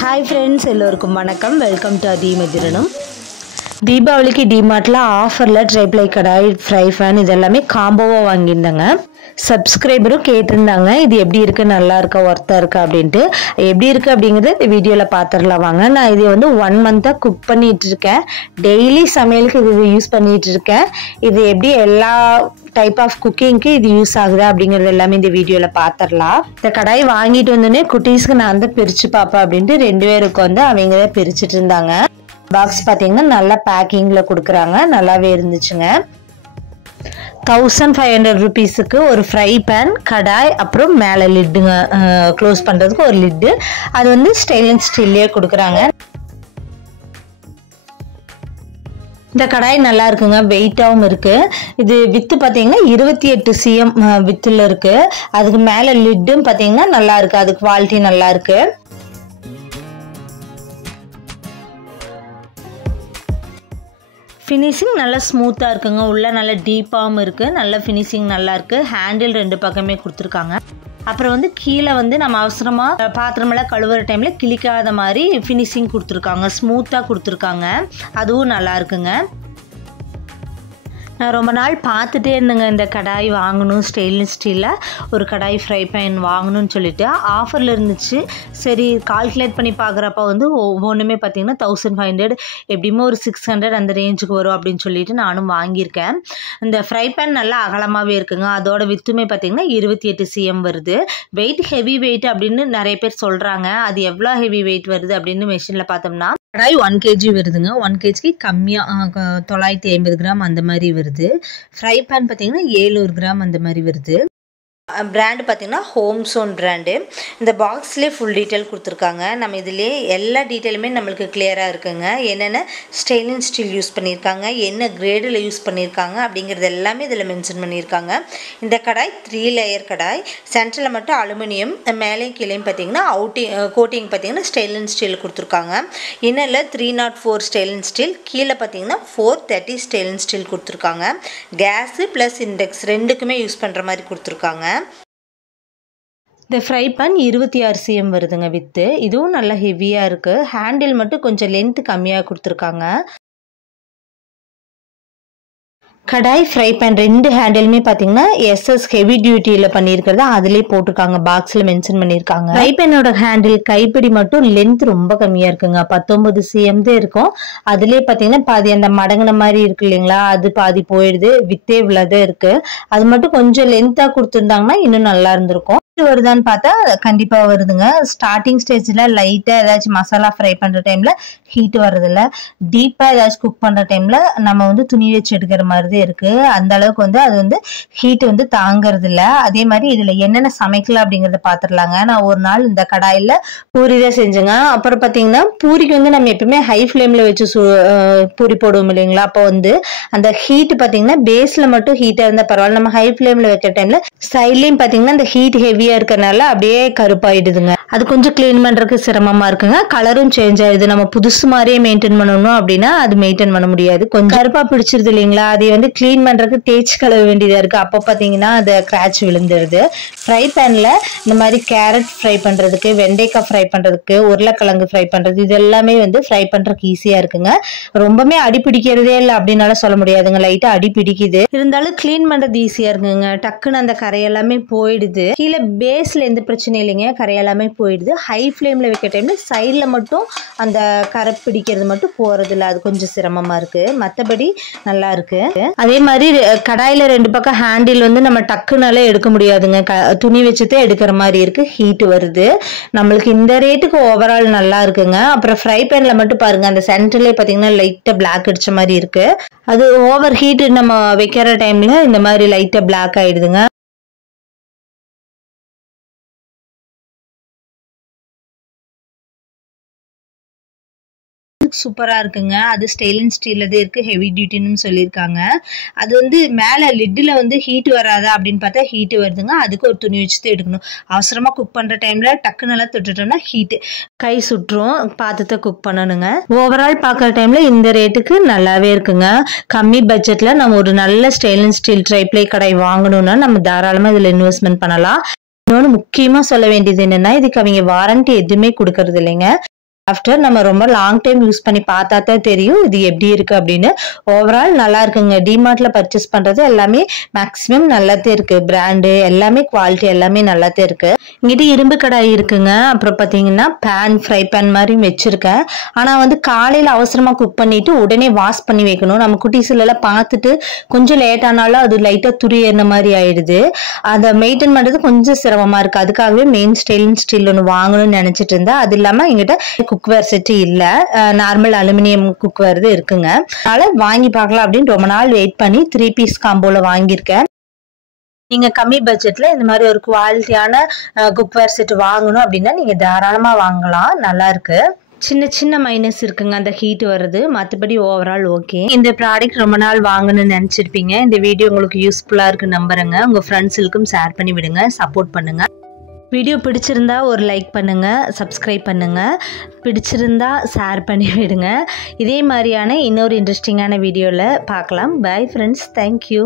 Hi friends, எல்லோருக்கும் வணக்கம். Welcome to அதிமதுரனும். தீபாவளிக்கு டிமார்ட்டில் ஆஃபரில் ட்ரைப்ளை கடாய், ஃப்ரை ஃபேன் இதெல்லாமே காம்போவாக வாங்கியிருந்தாங்க. சப்ஸ்கிரைபரும் கேட்டிருந்தாங்க, இது எப்படி இருக்குது, நல்லா இருக்கா, ஒர்த்தாக இருக்கா அப்படின்ட்டு. எப்படி இருக்குது அப்படிங்கிறது இந்த வீடியோவில் பார்த்துடலாம் வாங்க. நான் இதை வந்து 1 மந்த்தாக குக் பண்ணிகிட்டு இருக்கேன். டெய்லி சமையலுக்கு இது யூஸ் பண்ணிகிட்டு இருக்கேன். இது எப்படி எல்லா டைப் ஆஃப் குக்கிங்க்கு இது யூஸ் ஆகுது அப்படிங்கிறது எல்லாமே இந்த வீடியோவில் பார்த்துடலாம். இந்த கடாய் வாங்கிட்டு வந்தோடனே குட்டீஸ்க்கு நான் தான் பிரித்து பார்ப்பேன் அப்படின்ட்டு 2 பேருக்கு வந்து அவங்க தான் பிரிச்சுட்டு இருந்தாங்க. பாக்ஸ் பார்த்தீங்கன்னா நல்லா பேக்கிங்கில் கொடுக்குறாங்க, நல்லாவே இருந்துச்சுங்க. 1500 rupeesக்கு ஒரு ஃப்ரை பேன், கடாய், அப்புறம் மேலே லிட்டுங்க க்ளோஸ் பண்ணுறதுக்கு ஒரு லிட்டு. அது வந்து ஸ்டெயின்லெஸ் ஸ்டீல்லே கொடுக்குறாங்க. இந்த கடாய் நல்லா இருக்குங்க, வெயிட்டாகவும் இருக்கு. இது வித்து பார்த்தீங்கன்னா 28 cm வித்துல இருக்கு. அதுக்கு மேலே லிட்டும் பார்த்தீங்கன்னா நல்லா இருக்கு, அது குவாலிட்டி நல்லா இருக்கு. ஃபினிஷிங் நல்லா ஸ்மூத்தாக இருக்குங்க, உள்ள நல்லா டீப்பாகவும் இருக்குது, நல்ல ஃபினிஷிங் நல்லா இருக்குது. ஹேண்டில் 2 பக்கமே கொடுத்துருக்காங்க. அப்புறம் வந்து கீழே வந்து நம்ம அவசரமாக பாத்திரமெல்லாம் கழுவுற டைமில் கிளிக்காத மாதிரி ஃபினிஷிங் கொடுத்துருக்காங்க, ஸ்மூத்தாக கொடுத்துருக்காங்க. அதுவும் நல்லா இருக்குங்க. நான் ரொம்ப நாள் பார்த்துட்டே இருந்தேங்க இந்த கடாய் வாங்கணும், ஸ்டெயின்லெஸ் ஸ்டீலில் ஒரு கடாய் ஃப்ரை பேன் வாங்கணும்னு சொல்லிட்டு. ஆஃபரில் இருந்துச்சு. சரி கால்குலேட் பண்ணி பார்க்குறப்ப வந்து ஒவ்வொன்றுமே பார்த்திங்கன்னா 1500, எப்படியுமே ஒரு 600 அந்த ரேஞ்சுக்கு வரும் அப்படின்னு சொல்லிட்டு நானும் வாங்கியிருக்கேன். இந்த ஃப்ரை பேன் நல்லா அகலமாகவே இருக்குங்க. அதோட வித்துமே பார்த்திங்கன்னா 28 cm வருது. வெயிட் ஹெவி வெயிட் அப்படின்னு நிறைய பேர் சொல்கிறாங்க. அது எவ்வளோ ஹெவி வெயிட் வருது அப்படின்னு மெஷினில் பார்த்தோம்னா கடாய் 1 kg வருதுங்க. 1 kgக்கு கம்மியாக 950 கிராம் அந்த மாதிரி வருது. ஃப்ரை பேன் பார்த்தீங்கன்னா 700 கிராம் அந்த மாதிரி வருது. பிராண்டு பார்த்தீங்கன்னா ஹோம்ஸோன் பிராண்டு. இந்த பாக்ஸ்லேயே ஃபுல் டீட்டெயில் கொடுத்துருக்காங்க. நம்ம இதிலே எல்லா டீட்டெயிலுமே நம்மளுக்கு கிளியராக இருக்குங்க. என்னென்ன ஸ்டெயின்லெஸ் ஸ்டீல் யூஸ் பண்ணியிருக்காங்க, என்ன கிரேடில் யூஸ் பண்ணியிருக்காங்க அப்படிங்கிறது எல்லாமே இதில் மென்ஷன் பண்ணியிருக்காங்க. இந்த கடாய் 3 லேயர் கடாய். சென்டரில் மட்டும் அலுமினியம், மேலேயும் கீழேயும் பார்த்தீங்கன்னா கோட்டிங் பார்த்தீங்கன்னா ஸ்டெயின்லெஸ் ஸ்டீல் கொடுத்துருக்காங்க. இன்னரில் 304 ஸ்டெயின்லெஸ் ஸ்டீல், கீழே பார்த்தீங்கன்னா 430 ஸ்டெயின்லெஸ் ஸ்டீல் கொடுத்துருக்காங்க. கேஸு ப்ளஸ் இண்டெக்ஸ் ரெண்டுக்குமே யூஸ் பண்ணுற மாதிரி கொடுத்துருக்காங்க. இந்த ஃப்ரை பேன் 26 cm வருதுங்க வித்து. இதுவும் நல்லா ஹெவியாக இருக்குது. ஹேண்டில் மட்டும் கொஞ்சம் லென்த் கம்மியாக கொடுத்துருக்காங்க. கடாய், ஃப்ரை பேன் 2 ஹேண்டிலுமே பார்த்தீங்கன்னா SS ஹெவி டியூட்டியில் பண்ணியிருக்கிறதா அதிலே போட்டிருக்காங்க, பாக்ஸில் மென்ஷன் பண்ணியிருக்காங்க. ஃப்ரை பேனோட ஹேண்டில் கைப்பிடி மட்டும் லென்த் ரொம்ப கம்மியாக இருக்குங்க, 19 cm தான் இருக்கும். அதுலேயே பார்த்தீங்கன்னா பாதி அந்த மடங்கின மாதிரி இருக்கு இல்லைங்களா, அது பாதி போயிடுது. வித்தே இவ்வளோதான் இருக்குது. அது மட்டும் கொஞ்சம் லென்த்தாக கொடுத்துருந்தாங்கன்னா இன்னும் நல்லா இருந்திருக்கும். வருதான்னு பார்த்தா கண்டிப்பாக வருதுங்க. ஸ்டார்டிங் ஸ்டேஜில் லைட்டாக ஏதாச்சும் மசாலா ஃப்ரை பண்ணுற டைமில் ஹீட் வர்றதில்ல. டீப்பாக ஏதாச்சும் குக் பண்ணுற டைமில் நம்ம வந்து துணி வச்சு எடுக்கிற மாதிரி தான் இருக்குது. அந்த அளவுக்கு வந்து அது வந்து ஹீட் வந்து தாங்கிறது இல்லை. அதே மாதிரி இதில் என்னென்ன சமைக்கலாம் அப்படிங்கிறத பார்த்துடலாங்க. நான் ஒரு நாள் இந்த கடாயில் பூரி தான் செஞ்சேங்க. அப்புறம் பார்த்தீங்கன்னா பூரிக்கு வந்து நம்ம எப்பவுமே ஹை ஃப்ளேமில் வச்சு பூரி போடுவோம் இல்லைங்களா, அப்போ வந்து அந்த ஹீட் பார்த்தீங்கன்னா பேஸில் மட்டும் ஹீட்டாக இருந்தால் பரவாயில்ல. நம்ம ஹை ஃப்ளேமில் வைக்கிற டைமில் சைட்லேயும் பார்த்தீங்கன்னா அந்த ஹீட் ஹெவியாக இருக்கறனால அப்படியே கருப்பாயிடுதுங்க. அது கொஞ்சம் கிளீன் பண்றதுக்கு சிரமமா இருக்குங்க. கலரும் சேஞ்ச் ஆயிடுது. நம்ம புதுசு மாதிரியே மெயின்டைன் பண்ணணும் அப்படின்னா அது மெயின்டைன் பண்ண முடியாது. கொஞ்சம் கருப்பா பிடிச்சிருது இல்லைங்களா, அதை வந்து கிளீன் பண்றதுக்கு தேய்ச்சி கழுவ வேண்டியதா இருக்கு. அப்போ பாத்தீங்கன்னா அது கிராச் விழுந்துருது. ஃப்ரை பேன்ல இந்த மாதிரி கேரட் ஃப்ரை பண்றதுக்கு, வெண்டைக்காய் ஃப்ரை பண்றதுக்கு, உருளைக்கிழங்கு ஃப்ரை பண்றது, இது எல்லாமே வந்து ஃப்ரை பண்றதுக்கு ஈஸியா இருக்குங்க. ரொம்பவே அடி பிடிக்கிறதே இல்லை அப்படின்னால சொல்ல முடியாதுங்க, லைட்டா அடி பிடிக்குது. இருந்தாலும் கிளீன் பண்றது ஈஸியா இருக்குங்க. டக்குன்னு அந்த கரை எல்லாமே போயிடுது. கீழே பேஸ்ல எந்த பிரச்சனையும் இல்லைங்க, கரை எல்லாமே போயிடுது. ஹை ஃப்ளேம்ல வைக்க டைம்ல சைட்ல மட்டும் அந்த கரை பிடிக்கிறது மட்டும் போறது இல்லை, அது கொஞ்சம் சிரமமா இருக்கு. மற்றபடி நல்லா இருக்கு. அதே மாதிரி கடாயில 2 பக்கம் ஹேண்டில் வந்து நம்ம டக்குனால எடுக்க முடியாதுங்க, துணி வச்சுதான் எடுக்கிற மாதிரி இருக்கு. ஹீட் வருது. நம்மளுக்கு இந்த ரேட்டுக்கு ஓவரால் நல்லா இருக்குங்க. அப்புறம் ஃப்ரை பேன்ல மட்டும் பாருங்க, அந்த சென்டர்ல பாத்தீங்கன்னா லைட்டா பிளாக் அடிச்ச மாதிரி இருக்கு. அது ஓவர் ஹீட் நம்ம வைக்கிற டைம்ல இந்த மாதிரி லைட்டா பிளாக் ஆயிடுதுங்க. சூப்பரா இருக்குங்க. அது ஸ்டெயின்லெஸ் ஸ்டீல்ல தான் இருக்கு, ஹெவி டியூட்டின்னு சொல்லியிருக்காங்க. அது வந்து மேலே லிட்டில் வந்து ஹீட் வராதா அப்படின்னு பார்த்தா ஹீட் வருதுங்க. அதுக்கு ஒரு துணி வச்சு தான் எடுக்கணும். அவசரமாக குக் பண்ணுற டைமில் டக்குன்னு நல்லா தொட்டுட்டோம்னா ஹீட்டு கை சுற்றும். பார்த்துட்டு குக் பண்ணணுங்க. ஓவரால் பார்க்குற டைமில் இந்த ரேட்டுக்கு நல்லாவே இருக்குங்க. கம்மி பட்ஜெட்டில் நம்ம ஒரு நல்ல ஸ்டெயின்லெஸ் ஸ்டீல் ட்ரைப்ளை கடாய் வாங்கணும்னா நம்ம தாராளமாக இதில் இன்வெஸ்ட்மெண்ட் பண்ணலாம். இன்னொன்று முக்கியமாக சொல்ல வேண்டியது என்னன்னா, இதுக்கு அவங்க வாரண்டி எதுவுமே கொடுக்கறது இல்லைங்க. ஆஃப்டர் நம்ம ரொம்ப லாங் டைம் யூஸ் பண்ணி பார்த்தா தான் தெரியும் இது எப்படி இருக்கு அப்படின்னு. ஓவரால் நல்லா இருக்குங்க. டிமார்ட்ல பர்ச்சேஸ் பண்றது எல்லாமே மேக்ஸிமம் நல்லாதான் இருக்கு. பிராண்டு எல்லாமே குவாலிட்டி எல்லாமே நல்லாதான் இருக்கு. இங்கிட்ட இரும்பு கடாய் இருக்குங்க. அப்புறம் பாத்தீங்கன்னா பேன், ஃப்ரை பேன் மாதிரி வச்சிருக்கேன். ஆனா வந்து காலையில அவசரமா குக் பண்ணிட்டு உடனே வாஷ் பண்ணி வைக்கணும். நம்ம குட்டீஸ்ல எல்லாம் பார்த்துட்டு கொஞ்சம் லேட் ஆனாலும் அது லைட்டா துரி ஏறின மாதிரி ஆயிடுது. அதை மெயின்டைன் பண்றது கொஞ்சம் சிரமமா இருக்கு. அதுக்காகவே மெயின் ஸ்டீல் ஒன்று வாங்கணும்னு நினைச்சிட்டு இருந்தேன். அது இல்லாம எங்கிட்ட குக்வேர் செட்டு இல்ல, நார்மல் அலுமினியம் குக்வேர் இருக்குங்க. அதனால வாங்கி பார்க்கலாம் அப்படின்னு ரொம்ப நாள் வெயிட் பண்ணி 3 பீஸ் காம்போல வாங்கியிருக்கேன். நீங்க கம்மி பட்ஜெட்ல இந்த மாதிரி ஒரு குவாலிட்டியான குக்வேர் செட் வாங்கணும் அப்படின்னா நீங்க தாராளமா வாங்கலாம். நல்லா இருக்கு. சின்ன சின்ன மைனஸ் இருக்குங்க அந்த ஹீட் வருது. மற்றபடி ஓவரால் ஓகே. இந்த ப்ராடக்ட் ரொம்ப நாள் வாங்கணும்னு நினைச்சிருப்பீங்க. இந்த வீடியோ உங்களுக்கு யூஸ்ஃபுல்லா இருக்கு நம்புறேங்க. உங்க ஃப்ரெண்ட்ஸுக்கும் ஷேர் பண்ணி விடுங்க, சப்போர்ட் பண்ணுங்க. வீடியோ பிடிச்சிருந்தா ஒரு லைக் பண்ணுங்க, சப்ஸ்கிரைப் பண்ணுங்க. பிடிச்சிருந்தா ஷேர் பண்ணி விடுங்க. இதே மாதிரியான இன்னொரு இன்ட்ரெஸ்டிங்கான வீடியோவில் பார்க்கலாம். Bye friends, thank you.